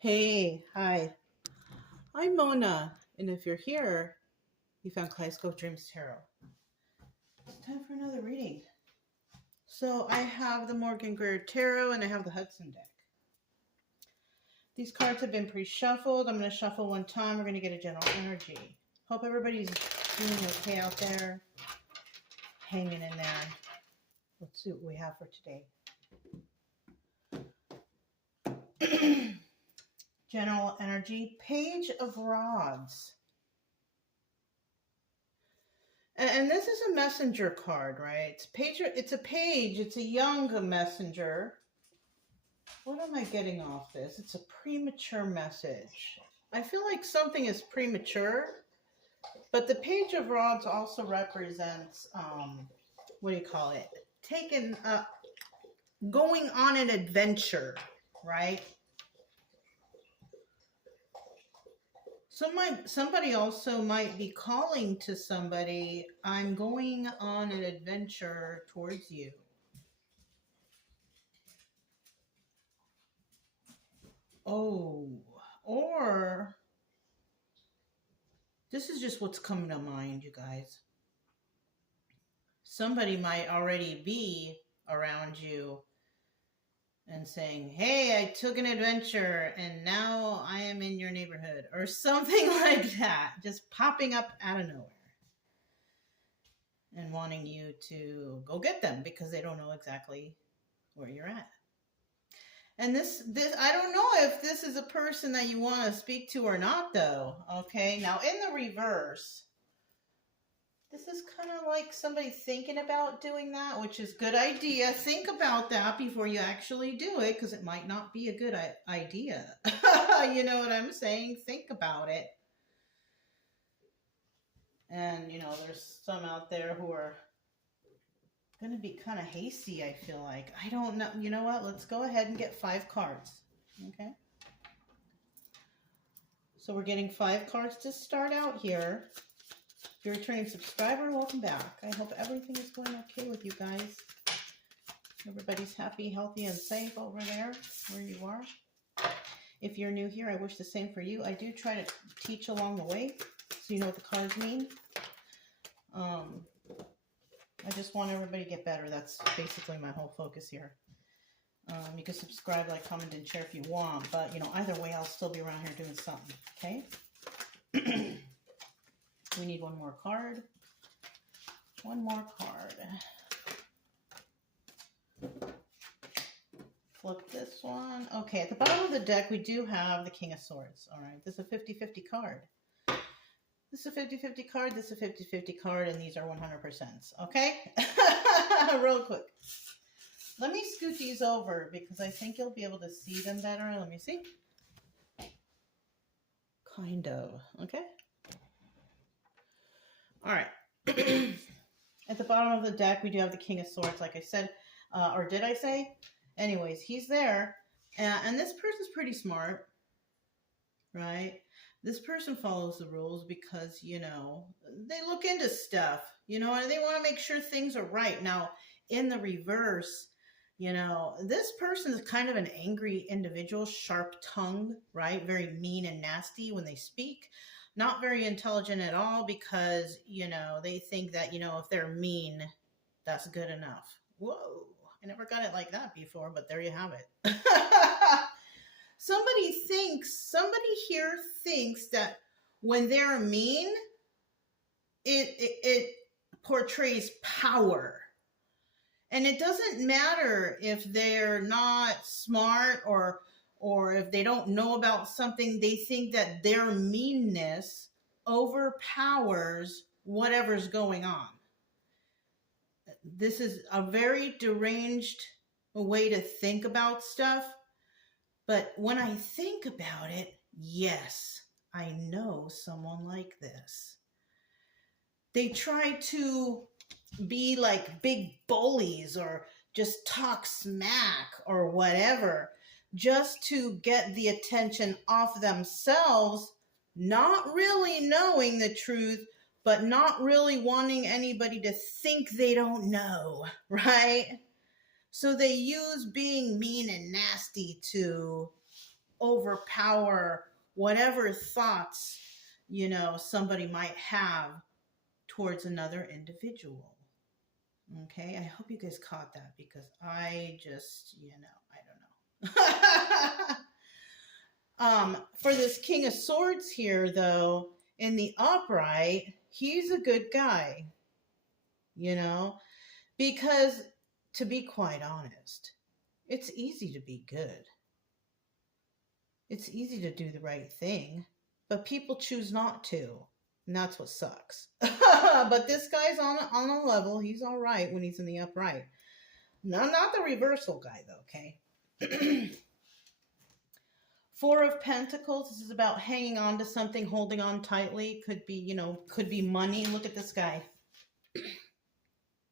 Hey, hi. I'm Mona, and if you're here, you found Kaleidoscope Dreams Tarot. It's time for another reading. So I have the Morgan Greer Tarot and I have the Hudson deck. These cards have been pre-shuffled. I'm going to shuffle one time. We're going to get a general energy. Hope everybody's doing okay out there, hanging in there. Let's see what we have for today. General energy, Page of Rods. And this is a messenger card, right? It's a page. It's a young messenger. What am I getting off this? It's a premature message. I feel like something is premature, but the Page of Rods also represents, what do you call it? Going on an adventure, right? Somebody also might be calling to somebody, I'm going on an adventure towards you. Oh, or this is just what's coming to mind, you guys. Somebody might already be around you and saying, hey, I took an adventure and now I am in your neighborhood, or something like that, just popping up out of nowhere and wanting you to go get them because they don't know exactly where you're at. And this I don't know if this is a person that you want to speak to or not, though. Okay, now in the reverse, this is kind of like somebody thinking about doing that, which is a good idea. Think about that before you actually do it, because it might not be a good idea. You know what I'm saying? Think about it. And, there's some out there who are going to be kind of hasty, I feel like. I don't know. You know what? Let's go ahead and get 5 cards. Okay? So we're getting 5 cards to start out here. If you're a returning subscriber, welcome back. I hope everything is going okay with you guys. Everybody's happy, healthy, and safe over there where you are. If you're new here, I wish the same for you. I do try to teach along the way so you know what the cards mean. I just want everybody to get better. That's basically my whole focus here. You can subscribe, like, comment, and share if you want. But, either way, I'll still be around here doing something. Okay? We need one more card. One more card. Flip this one. Okay, at the bottom of the deck, we do have the King of Swords. All right, this is a 50-50 card. This is a 50-50 card, this is a 50-50 card, and these are 100%. Okay? Real quick. Let me scoot these over because I think you'll be able to see them better. Let me see. Kind of. Okay? All right. At the bottom of the deck, we do have the King of Swords, like I said. Or did I say? Anyways, he's there. And this person's pretty smart, right? This person follows the rules because, they look into stuff, and they want to make sure things are right. Now, in the reverse, this person is kind of an angry individual, sharp-tongued, right? Very mean and nasty when they speak. Not very intelligent at all because, they think that, if they're mean, that's good enough. Whoa, I never got it like that before, but there you have it. Somebody here thinks that when they're mean, it portrays power. And it doesn't matter if they're not smart or if they don't know about something. They think that their meanness overpowers whatever's going on. This is a very deranged way to think about stuff. But when I think about it, yes, I know someone like this. They try to be like big bullies or just talk smack or whatever, just to get the attention off themselves, not really knowing the truth, but not really wanting anybody to think they don't know, right? So they use being mean and nasty to overpower whatever thoughts, somebody might have towards another individual. Okay, I hope you guys caught that, because I just, I don't know. For this King of Swords here, though, in the upright, he's a good guy, because, to be quite honest, it's easy to be good. It's easy to do the right thing, but people choose not to, and that's what sucks. But this guy's on a level. He's all right when he's in the upright. No, not the reversal guy, though, okay? Four of Pentacles, this is about hanging on to something, holding on tightly. Could be money. Look at this guy.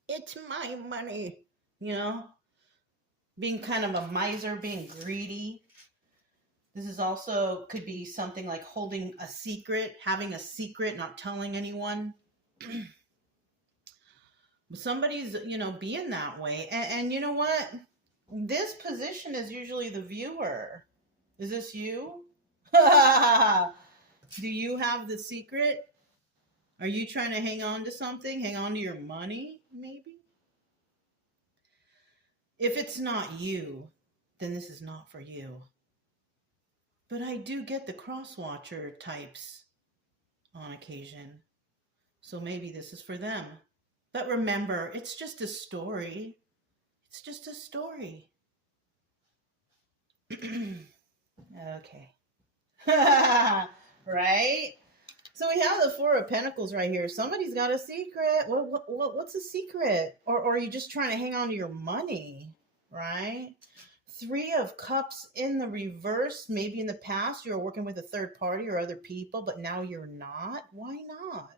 It's my money, being kind of a miser, being greedy. This is also, could be something like holding a secret, having a secret, not telling anyone. Somebody's, being that way. And you know what? This position is usually the viewer. Is this you? Do you have the secret? Are you trying to hang on to something? Hang on to your money, maybe? If it's not you, then this is not for you. But I do get the cross-watcher types on occasion. So maybe this is for them. But remember, it's just a story. It's just a story. Okay. Right? So we have the Four of Pentacles right here. Somebody's got a secret. What's a secret? Or are you just trying to hang on to your money? Right? Three of Cups in the reverse. Maybe in the past you were working with a third party or other people, but now you're not. Why not?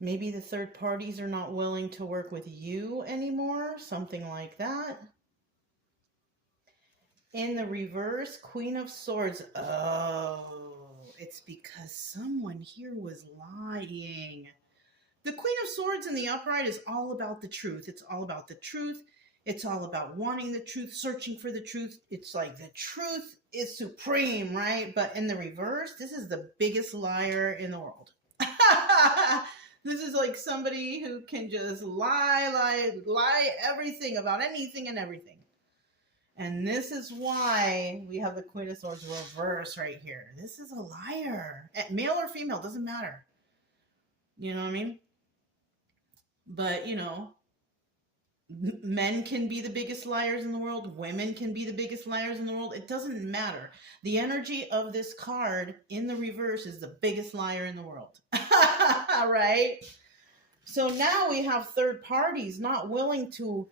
Maybe the third parties are not willing to work with you anymore. Something like that. In the reverse, Queen of Swords. Oh, it's because someone here was lying. The Queen of Swords in the upright is all about the truth. It's all about the truth. It's all about wanting the truth, searching for the truth. It's like the truth is supreme, right? But in the reverse, this is the biggest liar in the world. This is like somebody who can just lie everything about anything and everything. And this is why we have the Queen of Swords reverse right here. This is a liar. Male or female, doesn't matter. You know what I mean? But, men can be the biggest liars in the world. Women can be the biggest liars in the world. It doesn't matter. The energy of this card in the reverse is the biggest liar in the world. Right? So now we have third parties not willing to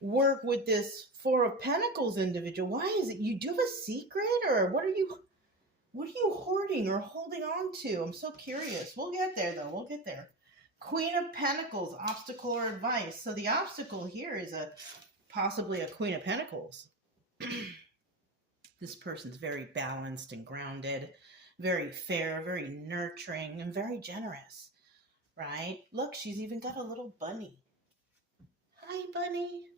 work with this Four of Pentacles individual. Why is it? You do have a secret, or what are you hoarding or holding on to? I'm so curious. We'll get there, though. We'll get there. Queen of Pentacles, obstacle or advice. So the obstacle here is possibly a Queen of Pentacles. This person's very balanced and grounded, very fair, very nurturing, and very generous, right? Look, she's even got a little bunny. Hi, bunny.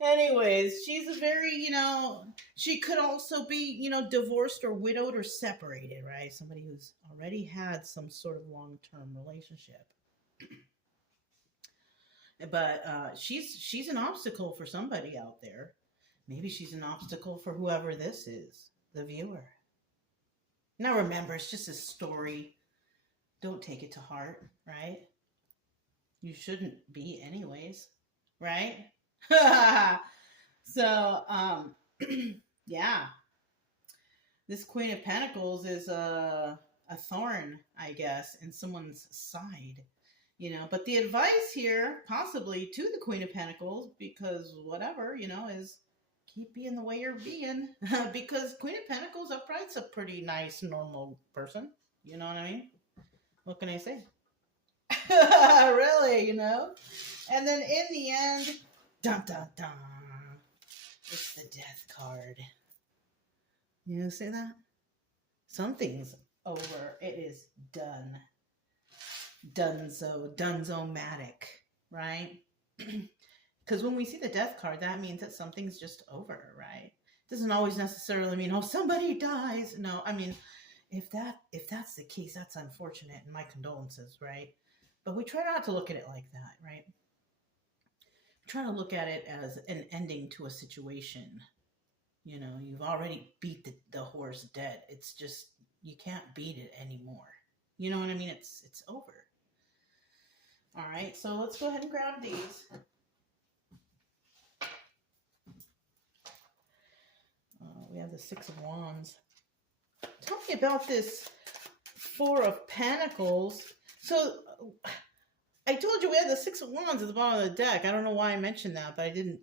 Anyways, she's a very, she could also be, divorced or widowed or separated, right? Somebody who's already had some sort of long-term relationship. But she's an obstacle for somebody out there. Maybe she's an obstacle for whoever this is, the viewer. Now remember, it's just a story. Don't take it to heart, right? You shouldn't be anyways, right? So, yeah. This Queen of Pentacles is a thorn, I guess, in someone's side. But the advice here, possibly to the Queen of Pentacles, because whatever, is keep being the way you're being. Because Queen of Pentacles upright's a pretty nice, normal person. You know what I mean? What can I say? Really, And then in the end, dun dun dun, it's the Death card. You see that? Something's over. It is done. Dunzo-matic, right? Because when we see the death card, that means that something's just over, right? Doesn't always necessarily mean, oh, somebody dies. No, I mean, if that's the case, that's unfortunate, and my condolences, right? But we try not to look at it like that, right? We try to look at it as an ending to a situation. You know, you've already beat the horse dead. It's just, you can't beat it anymore. You know what I mean? It's over. All right, so let's go ahead and grab these. We have the Six of Wands. Tell me about this Four of Pentacles. So I told you we had the Six of Wands at the bottom of the deck. I don't know why I mentioned that, but I didn't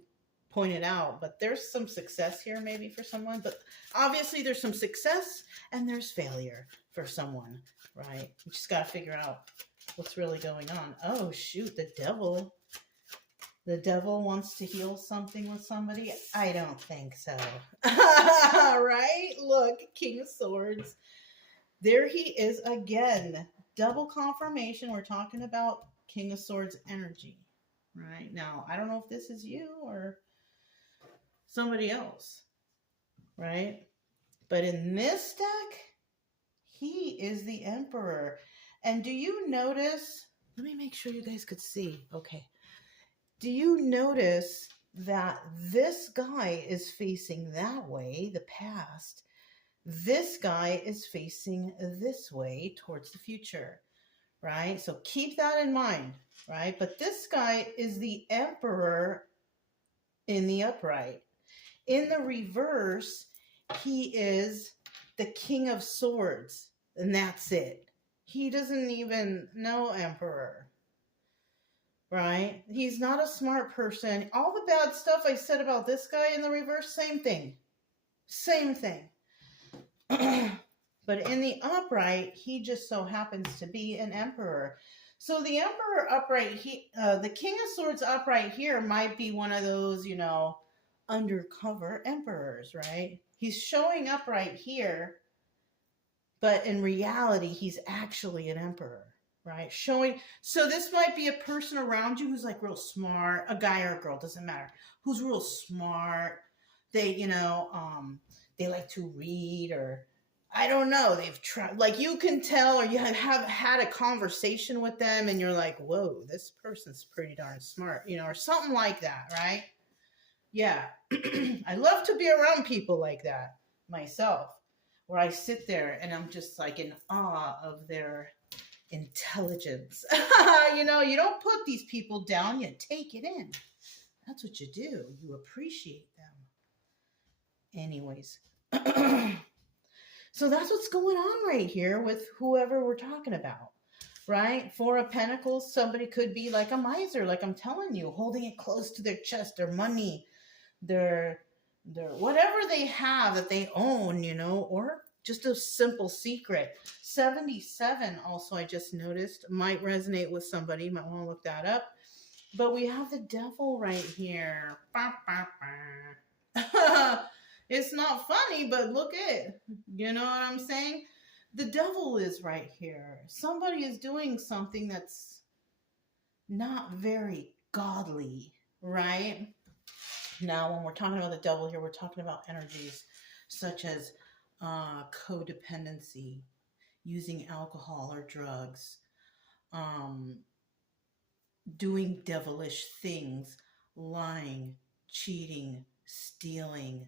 point it out. But there's some success here maybe for someone. But obviously there's some success and there's failure for someone, right? You just got to figure out what's really going on. Oh, shoot, the devil. The devil wants to heal something with somebody? I don't think so. Right? Look, King of Swords. There he is again. Double confirmation. We're talking about King of Swords energy. Right? Now, I don't know if this is you or somebody else. Right? But in this deck, he is the Emperor. And do you notice? Let me make sure you guys could see. Okay. Do you notice that this guy is facing that way, the past? This guy is facing this way towards the future, right? So keep that in mind, right? But this guy is the Emperor in the upright. In the reverse, he is the King of Swords, and that's it. He doesn't even know Emperor. Right? He's not a smart person. All the bad stuff I said about this guy in the reverse, same thing. Same thing. But in the upright, he just so happens to be an Emperor. So the Emperor upright, the King of Swords upright here might be one of those, you know, undercover emperors, right? He's showing up right here, but in reality, he's actually an emperor. Right? Showing, so this might be a person around you who's like real smart, a guy or a girl, doesn't matter, who's real smart. They, you know, they like to read, or I don't know, they've tried, like you can tell, or you have had a conversation with them and you're like, whoa, this person's pretty darn smart, you know, or something like that, right? Yeah. I love to be around people like that myself, where I sit there and I'm just like in awe of their intelligence. You know, you don't put these people down, you take it in. That's what you do. You appreciate them. Anyways. So that's what's going on right here with whoever we're talking about, right? Four of Pentacles, somebody could be like a miser, like I'm telling you, holding it close to their chest, their money, their whatever they have that they own, you know, or just a simple secret. 77 also, I just noticed, might resonate with somebody. Might want to look that up. But we have the devil right here. It's not funny, but look it. You know what I'm saying? The devil is right here. Somebody is doing something that's not very godly, right? Now, when we're talking about the devil here, we're talking about energies such as codependency, using alcohol or drugs, doing devilish things, lying, cheating, stealing,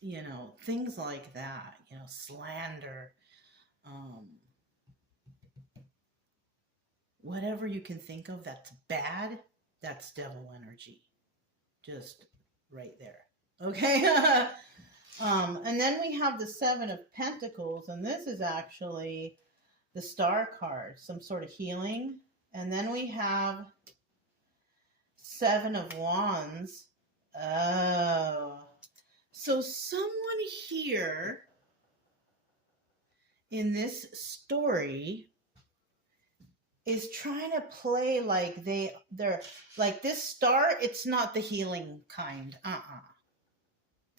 you know, things like that, you know, slander, whatever you can think of that's bad, that's devil energy. Just right there. Okay? And then we have the Seven of Pentacles, and this is actually the Star card, some sort of healing. And then we have Seven of Wands. Oh. So someone here in this story is trying to play like they're like this star, it's not the healing kind.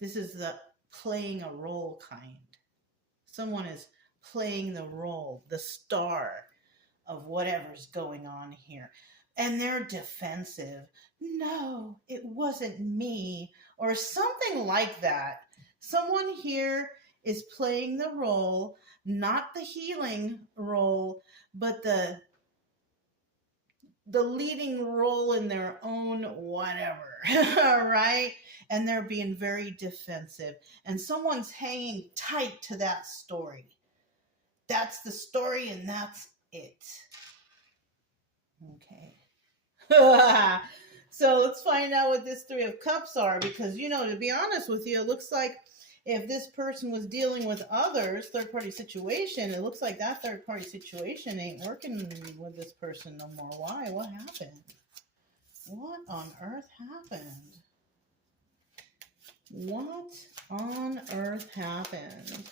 This is the playing a role kind. Someone is playing the role, the star of whatever's going on here. and they're defensive. No, it wasn't me, or something like that. Someone here is playing the role, not the healing role, but the leading role in their own whatever, right? And they're being very defensive. And someone's hanging tight to that story. That's the story and that's it. Okay. So let's find out what this Three of Cups are, because, you know, to be honest with you, it looks like if this person was dealing with others, third-party situation, it looks like that third-party situation ain't working with this person no more. Why? What happened? What on earth happened? What on earth happened?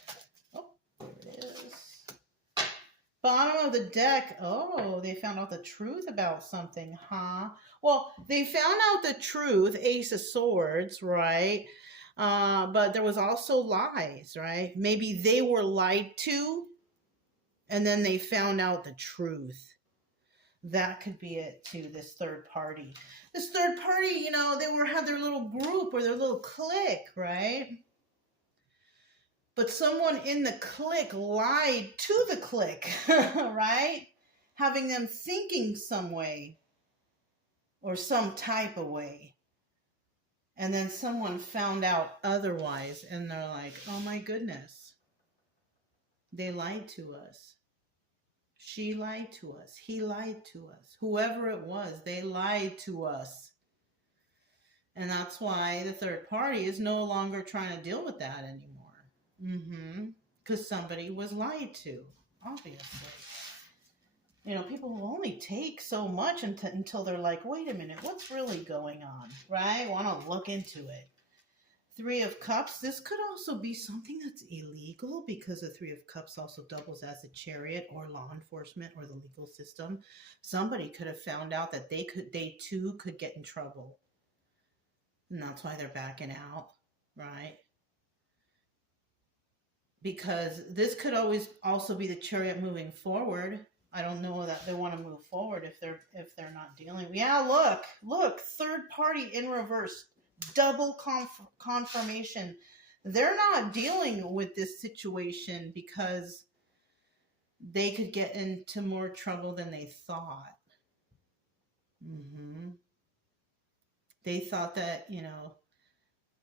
Oh, there it is. Bottom of the deck. Oh, they found out the truth about something, huh? Well, they found out the truth, Ace of Swords, right? But there was also lies, right? Maybe they were lied to, and then they found out the truth. That could be it too, this third party. This third party, you know, had their little group or their little clique, right? But someone in the clique lied to the clique, right? Having them thinking some way or some type of way. And then someone found out otherwise, and they're like, oh my goodness, they lied to us. She lied to us. He lied to us. Whoever it was, they lied to us. And that's why the third party is no longer trying to deal with that anymore. Because somebody was lied to, obviously. You know, people will only take so much until they're like, wait a minute, what's really going on, right? Want to look into it. Three of Cups, this could also be something that's illegal, because the Three of Cups also doubles as a Chariot or law enforcement or the legal system. Somebody could have found out that they too could get in trouble. And that's why they're backing out, right? Because this could always also be the Chariot moving forward. I don't know that they want to move forward if they're not dealing. Yeah, look, third party in reverse, double confirmation. They're not dealing with this situation because they could get into more trouble than they thought. They thought that, you know,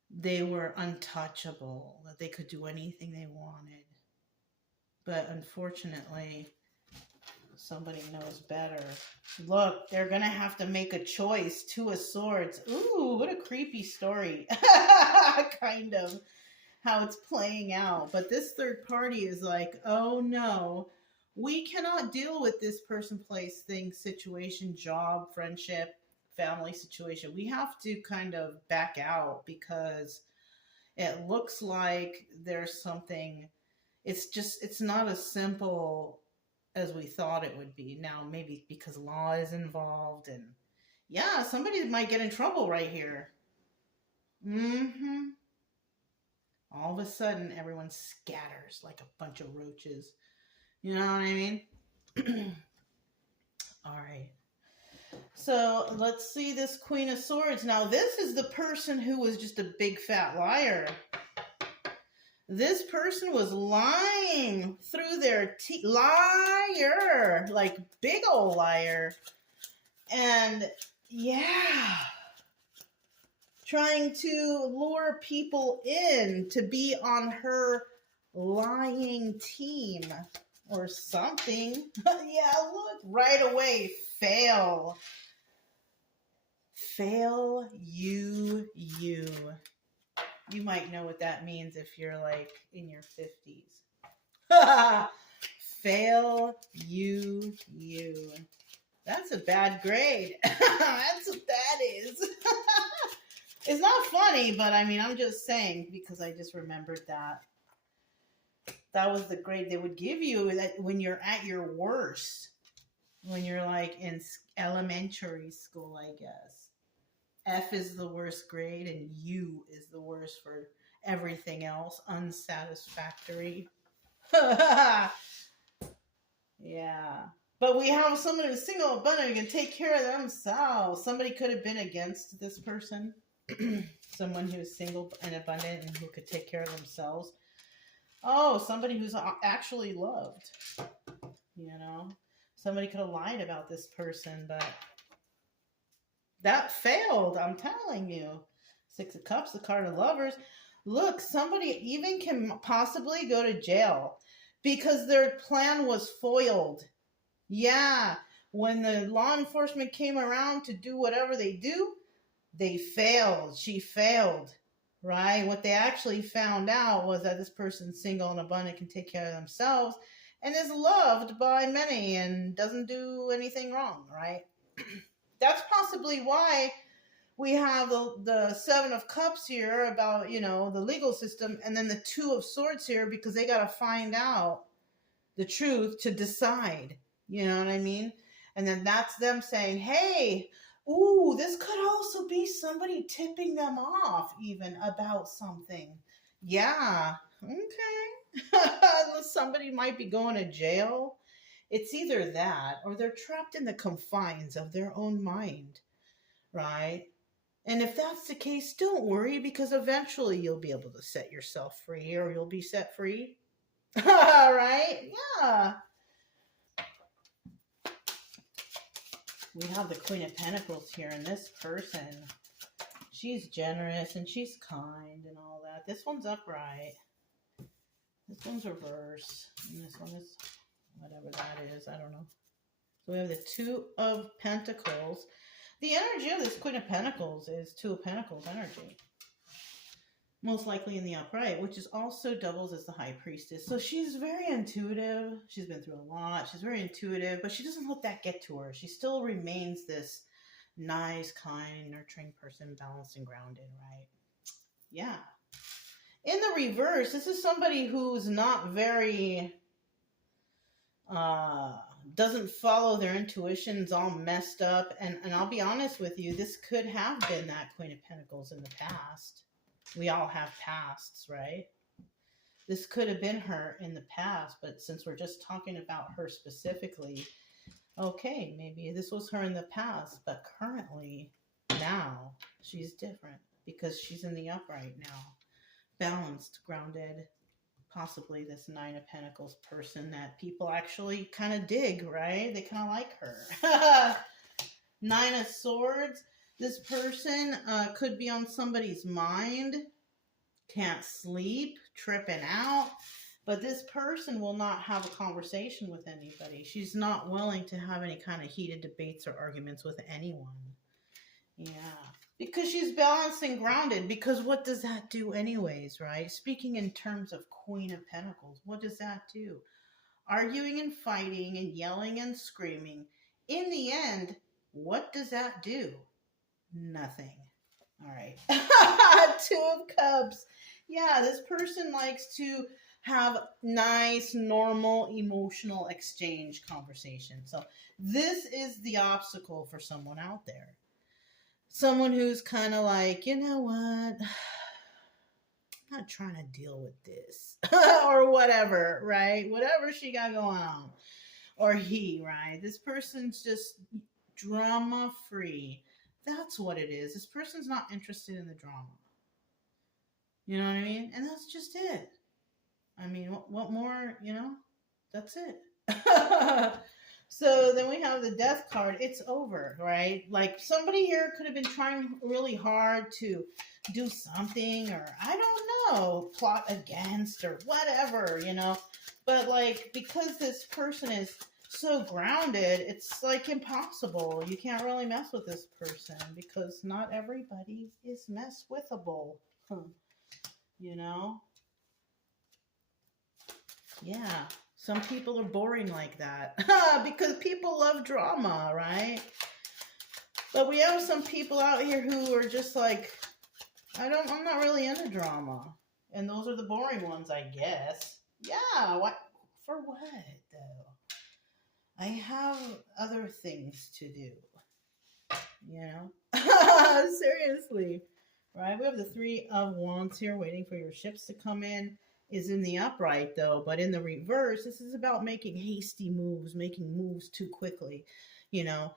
they were untouchable, that they could do anything they wanted. But unfortunately, somebody knows better. Look, they're going to have to make a choice. Two of Swords. Ooh, what a creepy story. Kind of how it's playing out. But this third party is like, oh no, we cannot deal with this person, place, thing, situation, job, friendship, family situation. We have to kind of back out because it looks like there's something. It's not as simple as we thought it would be. Now, maybe because law is involved, and yeah, somebody might get in trouble right here. All of a sudden, everyone scatters like a bunch of roaches. You know what I mean? All right. So let's see this Queen of Swords. Now, this is the person who was just a big fat liar. This person was lying through their teeth. Liar! Like, big old liar. And, yeah. Trying to lure people in to be on her lying team or something. Yeah, look, right away. Fail. Fail you. You might know what that means if you're like in your 50s. Fail you. That's a bad grade. That's what that is. It's not funny, but I mean, I'm just saying because I just remembered that. That was the grade they would give you when you're at your worst. When you're like in elementary school, I guess. F is the worst grade and U is the worst for everything else. Unsatisfactory. Yeah. But we have someone who's single, abundant, who can take care of themselves. Somebody could have been against this person. Someone who's single and abundant and who could take care of themselves. Oh, somebody who's actually loved. You know? Somebody could have lied about this person, but that failed, I'm telling you. Six of Cups, the card of Lovers. Look, somebody even can possibly go to jail because their plan was foiled. Yeah, when the law enforcement came around to do whatever they do, they failed. She failed, right? What they actually found out was that this person's single and abundant, can take care of themselves, and is loved by many and doesn't do anything wrong, right? That's possibly why we have the Seven of Cups here about, you know, the legal system, and then the Two of Swords here because they got to find out the truth to decide. You know what I mean? And then that's them saying, hey, ooh, this could also be somebody tipping them off even about something. Yeah, okay. Somebody might be going to jail. It's either that or they're trapped in the confines of their own mind, right? And if that's the case, don't worry, because eventually you'll be able to set yourself free, or you'll be set free. Right? Yeah. We have the Queen of Pentacles here, and this person, she's generous and she's kind and all that. This one's upright. This one's reverse. And this one is whatever that is. I don't know. So we have the Two of Pentacles. The energy of this Queen of Pentacles is Two of Pentacles energy. Most likely in the upright, which is also doubles as the High Priestess. So she's very intuitive. She's been through a lot. She's very intuitive, but she doesn't let that get to her. She still remains this nice, kind, nurturing person, balanced and grounded, right? Yeah. In the reverse, this is somebody who's not very, doesn't follow their intuitions, all messed up. And I'll be honest with you, this could have been that Queen of Pentacles in the past. We all have pasts, right? This could have been her in the past, but since we're just talking about her specifically, okay, maybe this was her in the past, but currently, now, she's different because she's in the upright now. Balanced, grounded, possibly this Nine of Pentacles person that people actually kind of dig, right? They kind of like her. Nine of Swords. This person could be on somebody's mind, can't sleep, tripping out, but this person will not have a conversation with anybody. She's not willing to have any kind of heated debates or arguments with anyone. Yeah, because she's balanced and grounded, because what does that do anyways, right? Speaking in terms of Queen of Pentacles, what does that do? Arguing and fighting and yelling and screaming. In the end, what does that do? Nothing. All right. Two of Cups. Yeah, this person likes to have nice, normal, emotional exchange conversation. So this is the obstacle for someone out there. Someone who's kind of like, you know what? I'm not trying to deal with this. Or whatever, right? Whatever she got going on. Or he, right? This person's just drama-free. That's what it is. This person's not interested in the drama. You know what I mean? And that's just it. I mean, what more, you know? That's it. So then we have the Death card. It's over, right? Like somebody here could have been trying really hard to do something, or I don't know, plot against or whatever, you know? But like, because this person is so grounded, it's like impossible. You can't really mess with this person because not everybody is mess withable. You know? Yeah. Some people are boring like that because people love drama, right? But we have some people out here who are just like, I'm not really into drama. And those are the boring ones, I guess. Yeah, what? For what, though? I have other things to do, you know? Seriously, right? We have the Three of Wands here waiting for your ships to come in. is in the upright though, but in the reverse, this is about making hasty moves, making moves too quickly, you know.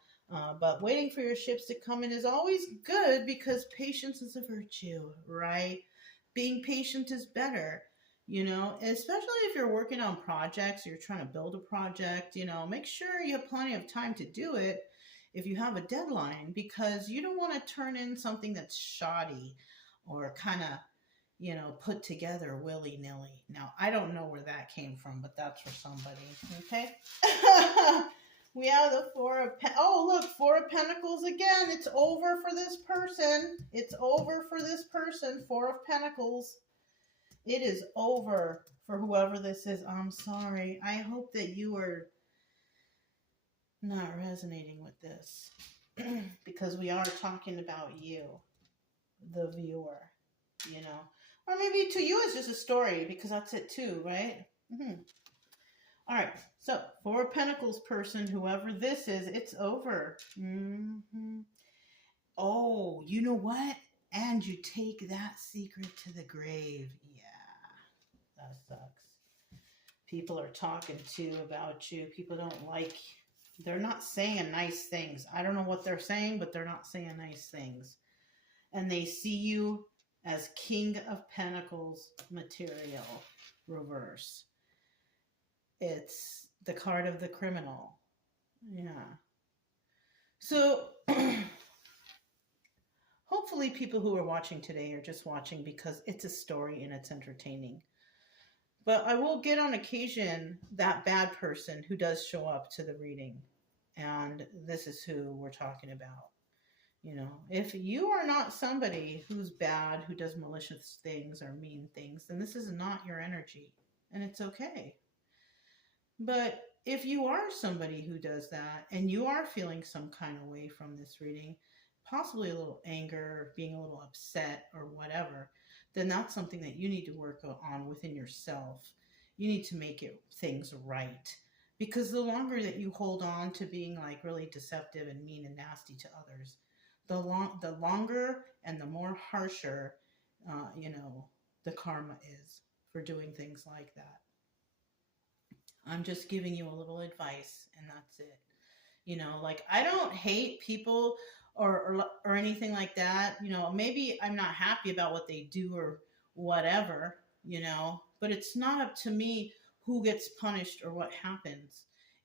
But waiting for your ships to come in is always good because patience is a virtue, right? Being patient is better, you know, especially if you're working on projects, you're trying to build a project, you know, make sure you have plenty of time to do it if you have a deadline because you don't want to turn in something that's shoddy or kind of, you know, put together willy-nilly. Now, I don't know where that came from, but that's for somebody, okay? We have the oh, look, Four of Pentacles again. It's over for this person. It's over for this person. Four of Pentacles. It is over for whoever this is. I'm sorry. I hope that you are not resonating with this because we are talking about you, the viewer, you know. Or maybe to you it's just a story because that's it too, right? All right, so Four of Pentacles person, whoever this is, it's over. Oh, you know what? And you take that secret to the grave. Yeah, that sucks. People are talking too about you. People don't like, they're not saying nice things. I don't know what they're saying, but they're not saying nice things. And they see you as King of Pentacles material, reverse. It's the card of the criminal. Yeah. So hopefully people who are watching today are just watching because it's a story and it's entertaining. But I will get on occasion that bad person who does show up to the reading. And this is who we're talking about. You know, if you are not somebody who's bad, who does malicious things or mean things, then this is not your energy. And it's okay. But if you are somebody who does that and you are feeling some kind of way from this reading, possibly a little anger, being a little upset or whatever, then that's something that you need to work on within yourself. You need to make things right. Because the longer that you hold on to being like really deceptive and mean and nasty to others, the longer and the more harsher, you know, the karma is for doing things like that. I'm just giving you a little advice and that's it. You know, like I don't hate people or anything like that. You know, maybe I'm not happy about what they do or whatever, you know, but it's not up to me who gets punished or what happens.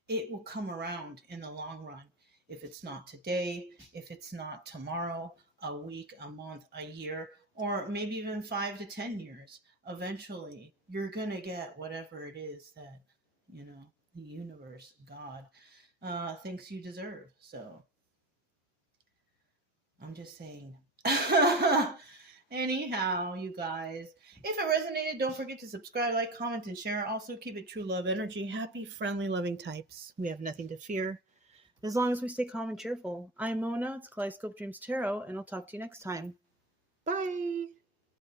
It will come around in the long run. If it's not today, if it's not tomorrow, a week, a month, a year, or maybe even 5 to 10 years, eventually you're going to get whatever it is that, you know, the universe, God, thinks you deserve. So I'm just saying. Anyhow, you guys, if it resonated, don't forget to subscribe, like, comment, and share. Also, keep it true love energy. Happy, friendly, loving types. We have nothing to fear as long as we stay calm and cheerful. I'm Mona. It's Kaleidoscope Dreams Tarot, and I'll talk to you next time. Bye.